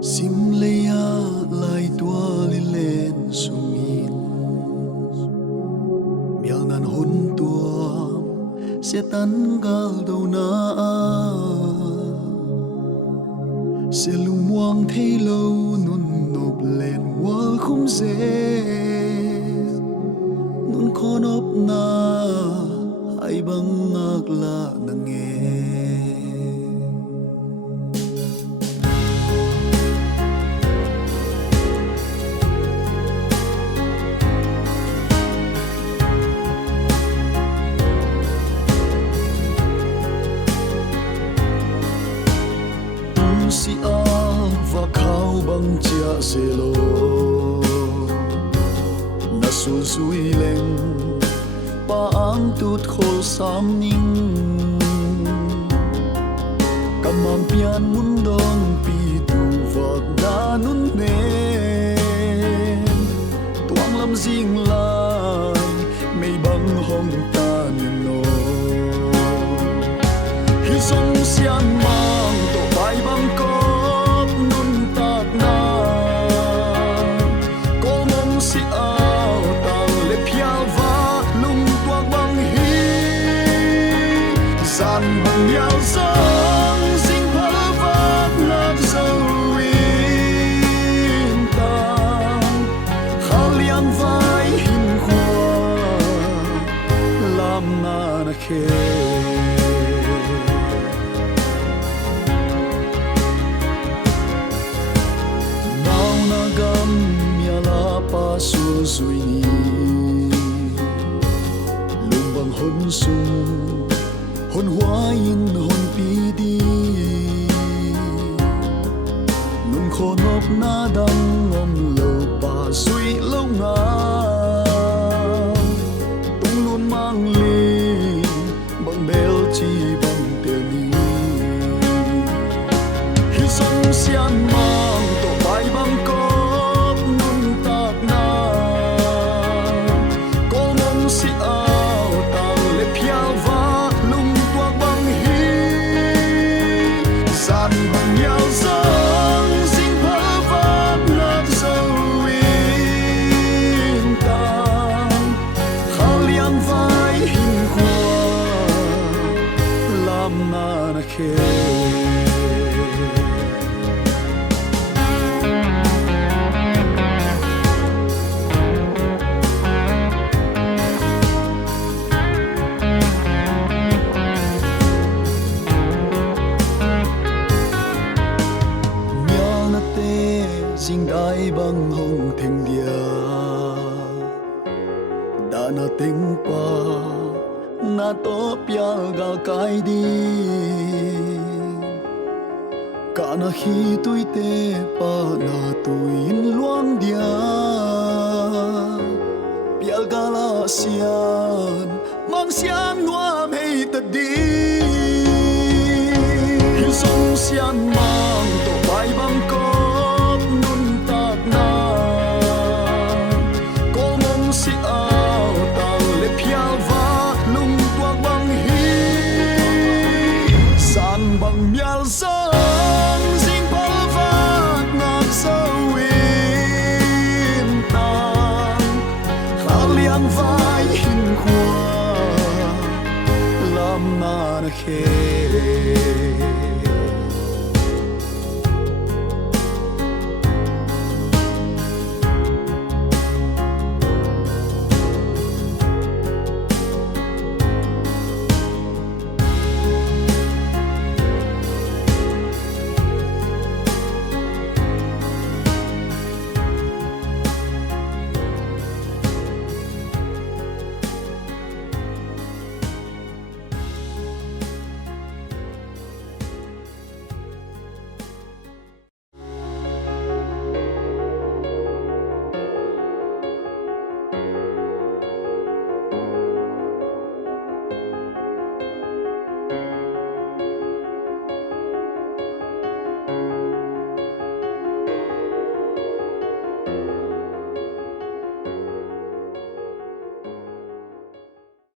sim leia lai tua li len sungin mial nan hun tua se tan gal do na se lumuang thei lo nun nop len wal khum se nun khonop na ai bang ngak la na nge si a và khao băng chia zelo na sul sui leng pa ang tut khol sam ning kamam pian mun dong pi tu vak na nun ne tuang lam jing lai mei bang hong ta no hi song sian mang to bai bang cop nun tak na ko mong si ao tang le piao va lung tuak bang hi san bang yao sang sing phal vak nak sâu in tang khao liang vai hin khoa lam na na khe pa su sui ni lung bang hon sung hon hoa in hon pi di nun khonop na dang om lo pa sui lo nga tung lun mang li bang bel chi bang tel ni hi song sian mang to bai bang ko si ao tang le piao va lung tuak bang hi san bang yao sang sing phal vak nak sâu in tang khao liang vai hin khoa lam na na khe sing dai bang hong theng dia da na teng pa na to pial gal kai di ka na hi tui te pa na tuin luang dia pial gala sian mang sian nuam hei ta di hi song sian mang to bai bang ko si ao tang le piao va lung tuak bang hi san bang mial sang sing phal vak nak sâu in tang khao liang vai hin khoa lam na na khe